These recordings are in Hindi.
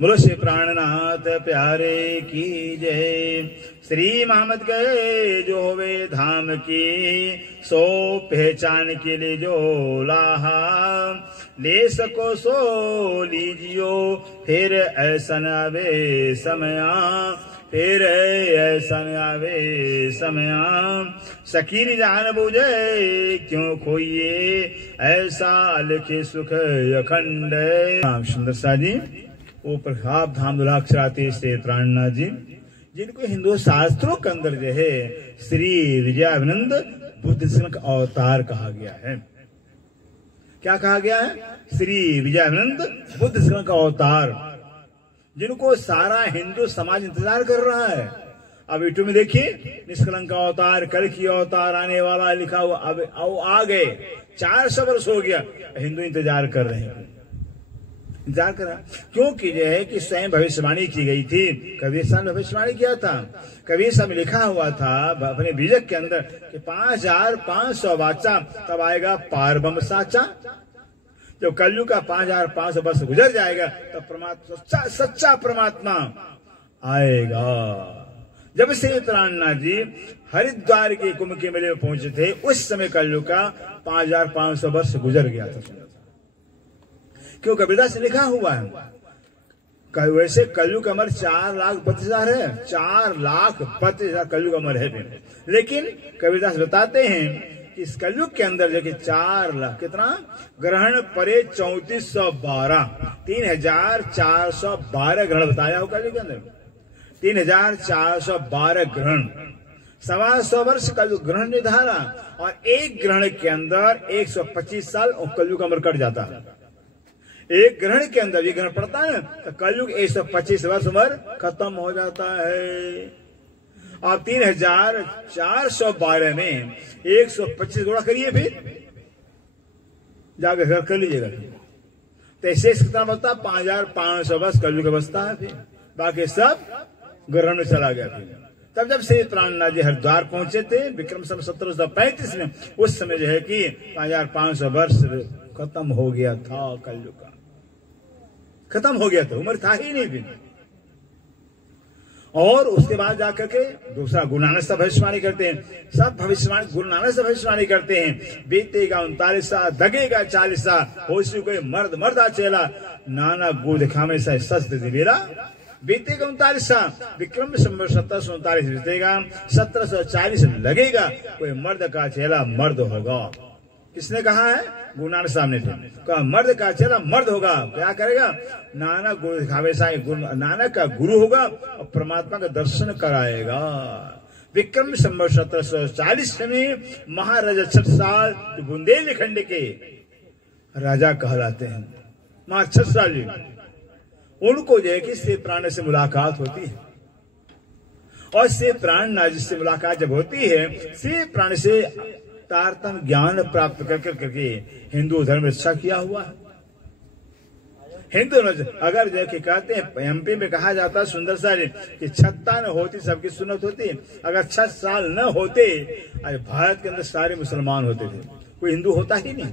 बोलो श्री प्राणनाथ प्यारे की जय। श्री मोहम्मद गए जो होवे धाम की, सो पहचान के लिए जो लाहा, ले सको सो लीजियो, फिर ऐसा न आवे समया, फिर ऐसा न आवे समया। सकीन जान बुझे क्यों खोइए, ऐसा लिखे सुख अखंड। सुंदर सा जी वो प्रभाव धाम दुलाक्षराती से प्राणनाथ जी, जिनको हिंदू शास्त्रों के अंदर जो है श्री विजयानंद बुद्ध सिंह का अवतार कहा गया है। क्या कहा गया है? श्री विजयानंद बुद्ध सिंह का अवतार, जिनको सारा हिंदू समाज इंतजार कर रहा है। अब यूट्यूब में देखिए, निष्कलंक अवतार, कल की अवतार आने वाला लिखा हुआ, अब आ गए। 400 वर्ष हो गया, हिंदू इंतजार कर रहे हैं, इंतजार कर रहा है। क्योंकि जो है कि स्वयं भविष्यवाणी की गई थी, कबीर साहब ने भविष्यवाणी किया था। कबीर साहब में लिखा हुआ था अपने बीजक के अंदर कि 5500 वाचा तब आएगा पारब्रह्म साचा। जब कलयुग का 5500 वर्ष गुजर जाएगा तब परमात्मा, सच्चा परमात्मा आएगा। जब से प्राणनाथ जी हरिद्वार के कुंभ के मेले में पहुंचे थे, उस समय कलयुग का 5500 वर्ष गुजर गया था। क्यों? कबीरदास से लिखा हुआ है। वैसे कलयुग अमर 4,32,000 है, 4,32,000 कलयुग अमर है। लेकिन कबीरदास बताते हैं कि इस कलयुग के अंदर जो कि 4 लाख कितना ग्रहण परे 3412, 3412 ग्रहण बताया हो कलयुग के अंदर। 3412 ग्रहण, 125 वर्ष का जो ग्रहण निधारा, और एक ग्रहण के अंदर 125 साल कलयुग अमर कट जाता है। एक ग्रहण के अंदर ये ग्रहण पड़ता है तो कलयुग 125 वर्ष उम्र खत्म हो जाता है। आप 3412 में 125 गुणा करिए, फिर जाके घर कर लीजिएगा। तो ऐसे कितना बचता? 5500 वर्ष कलयुग बचता है। फिर बाकी सब ग्रहण में चला गया। फिर तब जब श्री प्राणनाथ जी हरिद्वार पहुंचे थे विक्रम संवत 1735 में, उस समय जो है कि 5500 वर्ष खत्म हो गया था, कलयुग का खत्म हो गया था, उम्र था ही नहीं फिर। और उसके बाद जाकर के दूसरा गुरु नानक साहब भविष्यवाणी करते हैं। सब भविष्यवाणी गुरु नानक साहब भविष्यवाणी करते हैं। बीतेगा 39 साल, दगेगा 40 साल, होशी कोई मर्द मर्दा चेला, नाना गुरु दिखावे सा शस्त्र दिवेला। बीतेगा 39 साल, विक्रम संवत 1739 बीतेगा, 1740 लगेगा, कोई मर्द का चेला मर्द होगा। किसने कहा है? गुरु नानक साहब ने कहा मर्द का चेला मर्द होगा। क्या करेगा? नाना गुरु दिखावे सा नानक का गुरु होगा और परमात्मा का दर्शन कराएगा। विक्रम संवत 1740 में महाराजा छत्रसाल बुंदेलखंड के राजा कहलाते हैं, महाराज छत्रसाल जी, उनको जो है कि श्री प्राण से मुलाकात होती है। और श्री प्राणनाथ जी से मुलाकात जब होती है, श्री प्राण से तारतम ज्ञान प्राप्त करके हिंदू धर्म रक्षा किया हुआ है। हिंदू अगर जो कि कहते हैं, एमपी में कहा जाता है सुंदर सा कि छत्ता न होती सबकी सुन्नत होती। अगर 6 साल न होते, आज भारत के अंदर सारे मुसलमान होते थे, कोई हिंदू होता ही नहीं।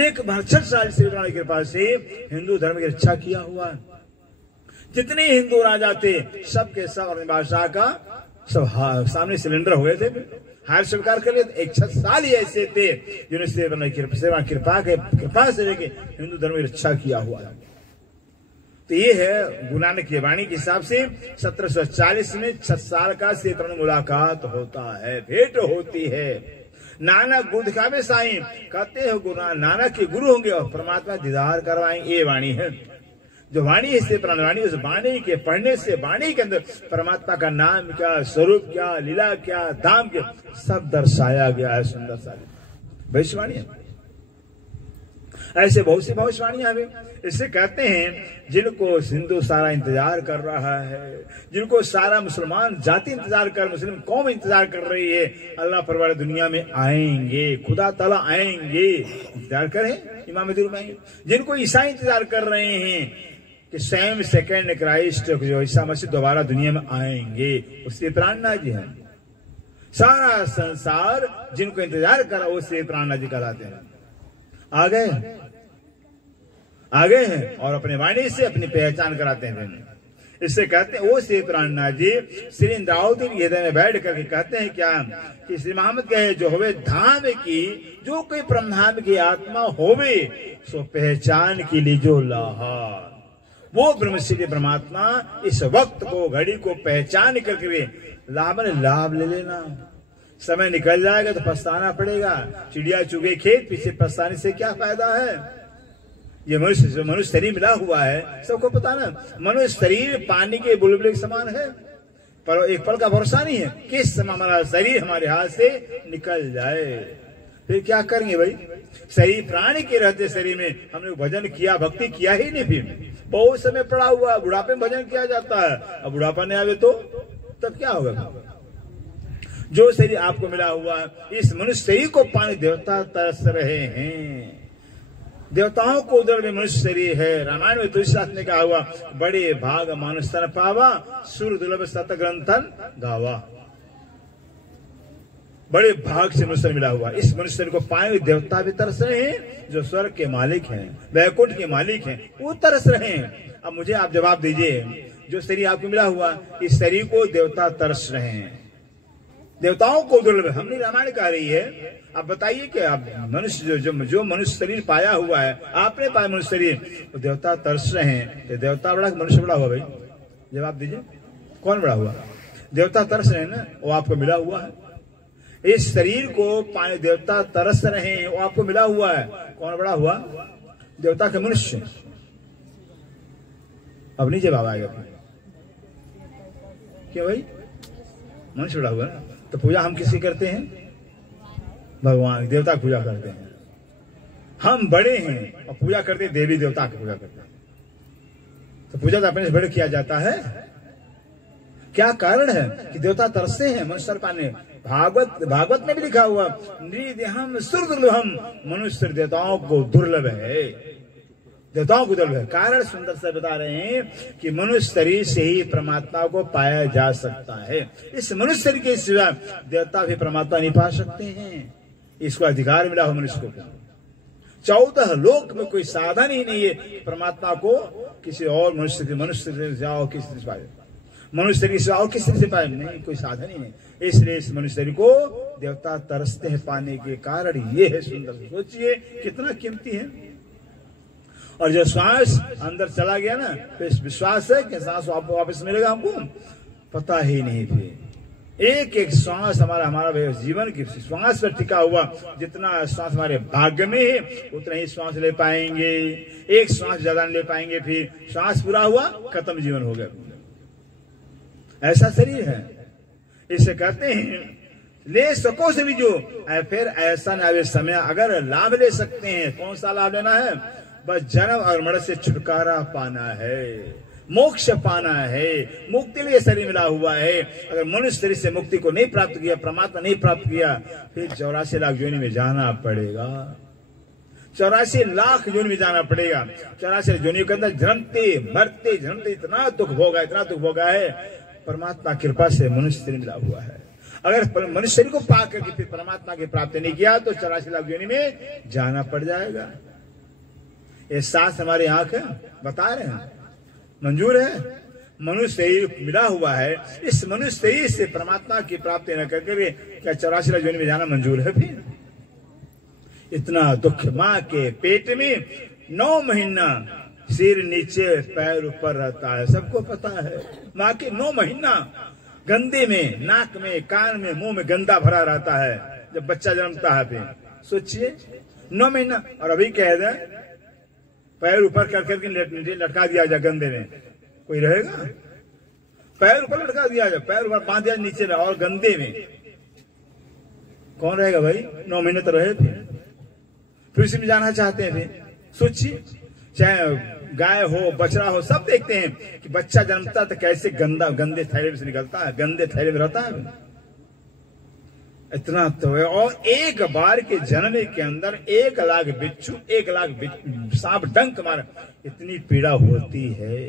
एक 6 साल श्री प्राण की कृपा से हिंदू धर्म की रक्षा किया हुआ है। जितने हिंदू राजा थे सबके सब अपने बादशाह का सब सामने सिलेंडर हो गए थे, हार स्वीकार कर लिए। 1 साल ही ऐसे थे जिन्होंने कृपा से लेके हिंदू धर्म की रक्षा किया हुआ है। तो ये है गुरु नानक की वाणी के हिसाब से 1740 में 6 साल का श्री प्राण मुलाकात होता है, भेंट होती है। नानक गुरु दिखावे साईं, कहते हैं गुरु नानक के गुरु होंगे और परमात्मा दीदार करवाएंगे। ये वाणी है जो वाणी है श्री प्राण वाणी। उस वाणी के पढ़ने से वाणी के अंदर परमात्मा का नाम क्या, स्वरूप क्या, लीला क्या, धाम क्या, सब दर्शाया गया है। सुंदर सा भविष्यवाणी है। ऐसे बहुत सी भविष्यवाणियां हैं। इससे कहते हैं जिनको हिंदू सारा इंतजार कर रहा है, जिनको सारा मुसलमान जाति इंतजार कर, मुस्लिम कौम इंतजार कर रही है, अल्लाह परवार दुनिया में आएंगे, खुदा ताला आएंगे, इंतजार करें इमाम में आएंगे। जिनको ईसाई इंतजार कर रहे हैं कि स्वयं सेकेंड क्राइस्ट जो ईसा मसीह दोबारा दुनिया में आएंगे, उससे प्राणनाथ जी हैं। सारा संसार जिनको इंतजार करा वो श्री प्राणनाथ जी कहलाते हैं। आ गए। आगे हैं और अपने वाणी से अपनी पहचान कराते हैं। इससे कहते हैं वो श्री प्राणनाथ जी श्री इंद्रावती के हृदय में बैठ करके कहते हैं क्या कि श्री मोहम्मद कहे जो होवे धाम की, जो कोई ब्रह्मांड की आत्मा होवे सो पहचान के लिए जो लाहा, वो ब्रह्मश्री परमात्मा इस वक्त को घड़ी को पहचान करके लाभ ले लेना। समय निकल जाएगा तो पछताना पड़ेगा। चिड़िया चुगे खेत, पीछे पछताने से क्या फायदा है। ये मनुष्य शरीर मिला हुआ है, सबको पता ना, मनुष्य शरीर पानी के बुलबुले के समान है, पर एक पल का भरोसा नहीं है किस समय हमारा शरीर हमारे हाथ से निकल जाए, फिर क्या करेंगे भाई। शरीर प्राणी के रहते शरीर में हमने भजन किया, भक्ति किया ही नहीं, फिर बहुत समय पड़ा हुआ, बुढ़ापे में भजन किया जाता है, अब बुढ़ापा नहीं आवे तो तब क्या होगा। जो शरीर आपको मिला हुआ है, इस मनुष्य शरीर को पाने देवता तरस रहे हैं। देवताओं को उदर में मनुष्य शरीर है। रामायण में तुलसीदास ने कहा हुआ बड़े भाग मानुष तन पावा, सुर दुर्लभ सत ग्रंथन गावा। बड़े भाग से मनुष्य मिला हुआ, इस मनुष्य शरीर को पाए हुए देवता भी तरस रहे हैं, जो स्वर्ग के मालिक हैं, वैकुंठ के मालिक हैं, वो तरस रहे हैं। अब मुझे आप जवाब दीजिए, जो शरीर आपको मिला हुआ इस शरीर को देवता तरस रहे हैं, देवताओं को दुर्लभ, हमने रामायण कह रही है। अब बताइए कि आप मनुष्य जो मनुष्य शरीर पाया हुआ है, आपने पाया मनुष्य शरीर, तो देवता तरस रहे हैं, तो देवता बड़ा मनुष्य बड़ा हुआ भाई, जवाब दीजिए कौन बड़ा हुआ। देवता तरस रहे हैं ना, वो आपको मिला हुआ है। इस शरीर को पाए देवता तरस रहे हैं, वो आपको मिला हुआ है, कौन बड़ा हुआ, देवता के मनुष्य। अब नहीं जवाब आएगा क्यों भाई, मनुष्य बड़ा हुआ है। तो पूजा हम किसकी करते हैं, भगवान देवता की पूजा करते हैं। हम बड़े हैं और पूजा करते हैं, देवी देवता की पूजा करते हैं, तो पूजा तो अपने से बड़े किया जाता है। क्या कारण है कि देवता तरसते हैं मनुष्य पाने। भागवत में भी लिखा हुआ नृदेहम सुरदुर्लभम, मनुष्य देवताओं को दुर्लभ है, देवताओं को दुर्लभ है। कारण सुंदर से बता रहे हैं कि मनुष्य शरीर से ही परमात्मा को पाया जा सकता है। इस मनुष्य शरीर के सिवा देवता भी परमात्मा नहीं पा सकते हैं, इसको अधिकार मिला हो मनुष्य को। 14 लोक में कोई साधन ही नहीं है परमात्मा को किसी और मनुष्य से जाओ, किसी से पाए, मनुष्य शरीर से आओ किसी से पाए, नहीं, कोई साधन ही नहीं। इसलिए इस मनुष्य शरीर को देवता तरसते हैं पाने के कारण ये है। सुंदर सोचिए कितना कीमती है। और जो श्वास अंदर चला गया ना, तो इस विश्वास है कि सांस आपको वापस मिलेगा, हमको पता ही नहीं। फिर एक एक श्वास हमारा जीवन की श्वास पर टिका हुआ, जितना श्वास हमारे भाग्य में है उतना ही श्वास ले पाएंगे, एक श्वास ज्यादा नहीं ले पाएंगे, फिर श्वास पूरा हुआ खत्म, जीवन हो गया। ऐसा शरीर है। इसे कहते हैं ले सको से भी जो फिर ऐसा न आवे समय, अगर लाभ ले सकते हैं, कौन सा लाभ लेना है, बस जन्म और मरण से छुटकारा पाना है, मोक्ष पाना है, मुक्ति लिए शरीर मिला हुआ है। अगर मनुष्य शरीर से मुक्ति को नहीं प्राप्त किया, परमात्मा नहीं प्राप्त किया, फिर 84 लाख योनि में जाना पड़ेगा, 84 लाख योनि में जाना पड़ेगा। 84 योनियों के अंदर जन्मते मरते जन्मते इतना दुख भोगा, इतना दुख भोगा है। परमात्मा कृपा से मनुष्य शरीर मिला हुआ है। अगर मनुष्य शरीर को पा करके फिर परमात्मा की प्राप्ति नहीं किया तो 84 लाख योनि में जाना पड़ जाएगा। ये सांस हमारी आंख है, बता रहे हैं, मंजूर है। मनुष्य शरीर मिला हुआ है, इस मनुष्य शरीर से परमात्मा की प्राप्ति न करके क्या 84 लाख योनि में जाना मंजूर है। फिर इतना दुख, माँ के पेट में 9 महीना सिर नीचे पैर ऊपर रहता है, सबको पता है। माँ के 9 महीना गंदे में, नाक में, कान में, मुंह में गंदा भरा रहता है जब बच्चा जन्मता है। फिर सोचिए 9 महीना, और अभी कह दे पैर ऊपर कर करके लटका दिया जाए गंदे में, कोई रहेगा? पैर ऊपर लटका दिया जाए, पैर ऊपर बांध दिया नीचे रहा, और गंदे में कौन रहेगा भाई? 9 महीने तो रहे। फिर उसी में जाना चाहते हैं। फिर सोचिए, चाहे गाय हो बछड़ा हो, सब देखते हैं कि बच्चा जन्मता तो कैसे गंदे थैले में से निकलता है, गंदे थैले में रहता है। इतना तो है। और एक बार के जन्म के अंदर 1 लाख बिच्छू, 1 लाख सांप डंक मारा, इतनी पीड़ा होती है।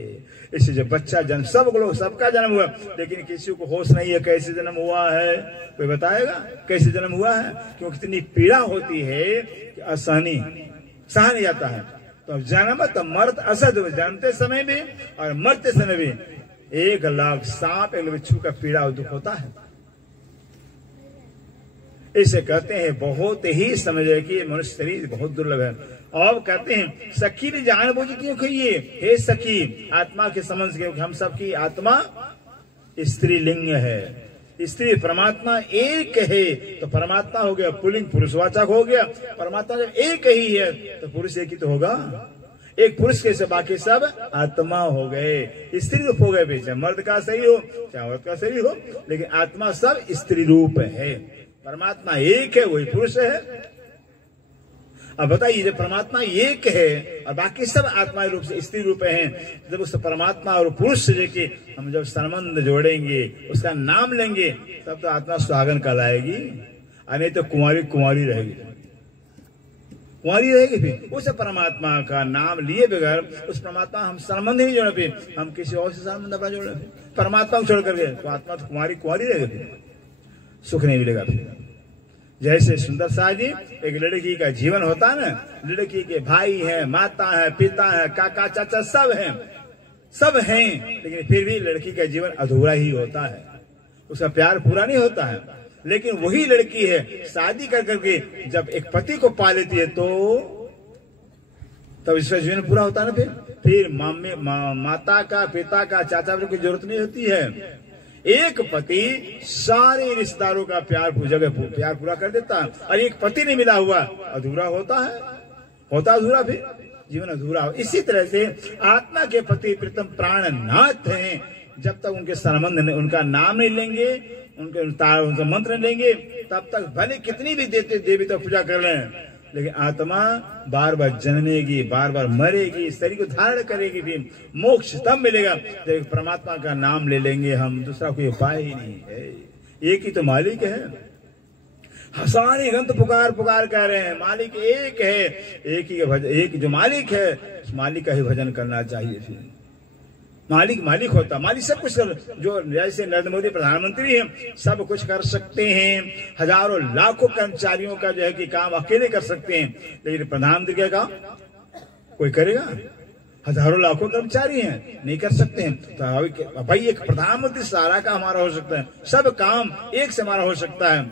इससे जब बच्चा जन्म, सब लोग सबका जन्म हुआ, लेकिन किसी को होश नहीं है कैसे जन्म हुआ है। कोई बताएगा कैसे जन्म हुआ है? क्योंकि इतनी पीड़ा होती है कि असहनी, सहा नहीं जाता है। तो जन्मत मर्त असद, जन्मते समय भी और मरते समय भी 1 लाख सांप एक बिच्छू का पीड़ा और दुख होता है। इसे कहते हैं बहुत ही समझे कि मनुष्य शरीर बहुत दुर्लभ है। और कहते हैं सखी ने जान बूझ क्यों कहिए, हे सखी आत्मा के समझ के, हम सबकी आत्मा स्त्रीलिंग है, स्त्री परमात्मा एक है। तो परमात्मा हो गया पुल्लिंग, पुरुषवाचक हो गया। परमात्मा जब एक ही है तो पुरुष एक ही तो होगा। एक पुरुष के से बाकी सब आत्मा हो गए, स्त्री रूप हो गए, चाहे मर्द का शरीर हो चाहे औरत का शरीर हो, लेकिन आत्मा सब स्त्री रूप है। परमात्मा एक है, वही पुरुष है। अब बताइए जब परमात्मा एक है और बाकी सब आत्मा रूप से स्त्री रूप हैं, जब उस परमात्मा और पुरुष से लेके हम जब संबंध जोड़ेंगे, उसका नाम लेंगे, तब तो आत्मा सुहागन कहलाएगी, और नहीं तो कुंवारी कुंवारी रहेगी, कुंवारी रहेगी। फिर उस परमात्मा का नाम लिए बगैर उस परमात्मा हम संबंध नहीं जोड़े, फिर हम किसी और से संबंध अपना जोड़े, परमात्मा को छोड़ करके तो आत्मा तो कुंवारी कुंवारी रहेगी, सुख नहीं मिलेगा। फिर जैसे सुंदर शाह जी, एक लड़की का जीवन होता है ना, लड़की के भाई हैं, माता है, पिता है, काका चाचा सब हैं, लेकिन फिर भी लड़की का जीवन अधूरा ही होता है, उसका प्यार पूरा नहीं होता है। लेकिन वही लड़की है शादी कर करके जब एक पति को पा लेती है तो तब इसका जीवन पूरा होता है ना। फिर माता का, पिता का, चाचा की जरूरत नहीं होती है। एक पति सारे रिश्तेदारों का प्यार पूरा कर देता है, और एक पति नहीं मिला हुआ अधूरा होता है, होता अधूरा, फिर जीवन अधूरा हो। इसी तरह से आत्मा के पति प्रीतम प्राणनाथ हैं, जब तक उनके संबंध उनका नाम नहीं लेंगे, उनका मंत्र नहीं लेंगे, तब तक भले कितनी भी देवी तो पूजा कर लें, लेकिन आत्मा बार बार जन्मेगी, बार बार मरेगी, शरीर को धारण करेगी, भी मोक्ष तब मिलेगा जब परमात्मा का नाम ले लेंगे हम, दूसरा कोई उपाय ही नहीं है, एक ही तो मालिक है। सारे ग्रंथ पुकार कह रहे हैं मालिक एक है, एक जो मालिक है उस मालिक का ही भजन करना चाहिए। फिर मालिक होता, मालिक सब कुछ जो जैसे नरेंद्र मोदी प्रधानमंत्री हैं, सब कुछ कर सकते हैं, हजारों लाखों कर्मचारियों का जो है कि काम अकेले कर सकते हैं, लेकिन प्रधानमंत्री का काम कोई करेगा? हजारों लाखों कर्मचारी हैं, नहीं कर सकते हैं। तो भाई एक प्रधानमंत्री सारा का हमारा हो सकता है, सब काम एक से हमारा हो सकता है,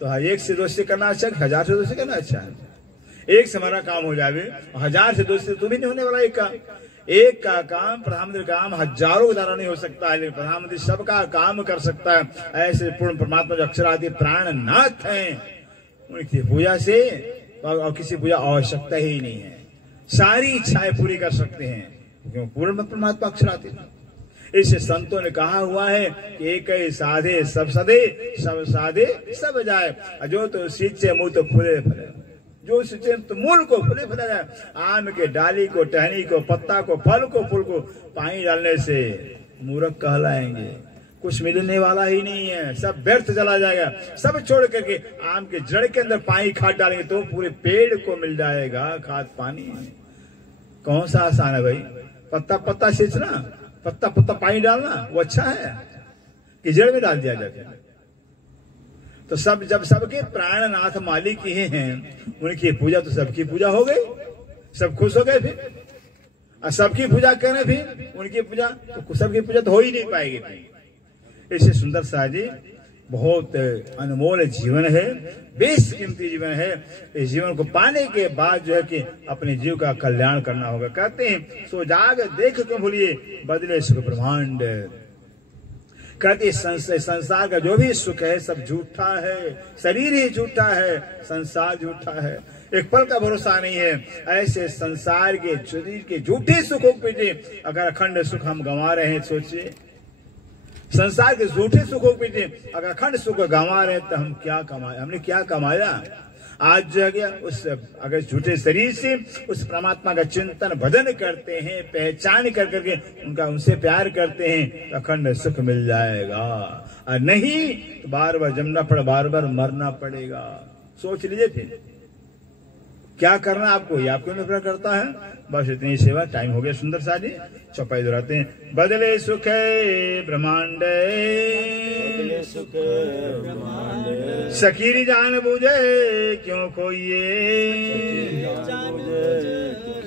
तो एक से दो से करना अच्छा है, 1000 से 2 से करना अच्छा है। एक से हमारा काम हो जाए, 1000 से 2 से तो भी नहीं होने वाला। एक का काम, प्रधानमंत्री का काम हजारों के द्वारा नहीं हो सकता है, लेकिन प्रधानमंत्री सबका काम कर सकता है। ऐसे पूर्ण परमात्मा जो अक्षरादि प्राणनाथ हैं, उनकी पूजा से और किसी पूजा आवश्यकता ही नहीं है, सारी इच्छाएं पूरी कर सकते हैं, क्योंकि पूर्ण परमात्मा अक्षरादि। इससे संतों ने कहा हुआ है कि एक ही साधे सब सदे, सब साधे सब जाए, जो तो सींचे मुंह तो फूले फले, जो सींचे तो मूल को फूले फले जाए। आम के डाली को, टहनी को, पत्ता को, फल को, फूल को पानी डालने से मूर्ख कहलाएंगे, कुछ मिलने वाला ही नहीं है, सब व्यर्थ चला जाएगा। सब छोड़ करके आम के जड़ के अंदर पानी खाद डालेंगे तो पूरे पेड़ को मिल जाएगा खाद पानी। कौन सा आसान है भाई? पत्ता सींचना, पत्ता पानी डालना वो अच्छा है कि जड़ में डाल दिया जाए? तो सब जब सबके प्राणनाथ मालिक ही हैं, उनकी पूजा तो सबकी पूजा हो गई, सब खुश हो गए। फिर और सबकी पूजा करें, फिर उनकी पूजा तो सबकी पूजा तो हो ही नहीं पाएगी। फिर इससे सुंदर शाह जी बहुत अनमोल जीवन है, बेशकीमती जीवन है। इस जीवन को पाने के बाद जो है कि अपने जीव का कल्याण करना होगा। कहते हैं सो जाग देख क्यों भूलिए, बदले सुख ब्रह्मांड। कहते संसार का जो भी सुख है सब झूठा है, शरीर ही झूठा है, संसार झूठा है, एक पल का भरोसा नहीं है। ऐसे संसार के शरीर के झूठे सुखों पे अगर अखंड सुख हम गंवा रहे हैं, सोचिए संसार के झूठे सुखों पे अगर अखंड सुख गंवा रहे तो हम क्या कमाए, हमने क्या कमाया? आज जो गया उस अगर झूठे शरीर से उस परमात्मा का चिंतन भजन करते हैं, पहचान कर करके उनसे प्यार करते हैं तो अखंड सुख मिल जाएगा, और नहीं तो बार बार जमना पड़े, बार बार मरना पड़ेगा। सोच लीजिए फिर क्या करना आपको, ये आपको निर्भर करता है। बस इतनी सेवा, टाइम हो गया। सुंदर शाह जी चौपाई दोहराते हैं, बदले सुख ब्रह्मांड, सकीरी जान बूझे क्यों खोइए,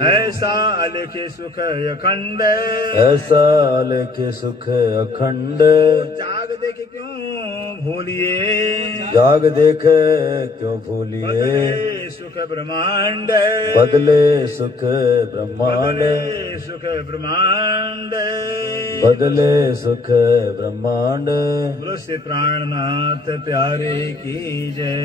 ऐसा लिखे सुख अखंड, ऐसा लिखे सुख अखंड। जाग देखे क्यों भूलिए, जाग देखे क्यों भूलिए, बदले सुख ब्रह्मांड, बदले सुख ब्रह्मांड, बदले सुख ब्रह्मांड, बदले सुख ब्रह्मांड। बोलो श्री प्राणनाथ प्यारे की जय।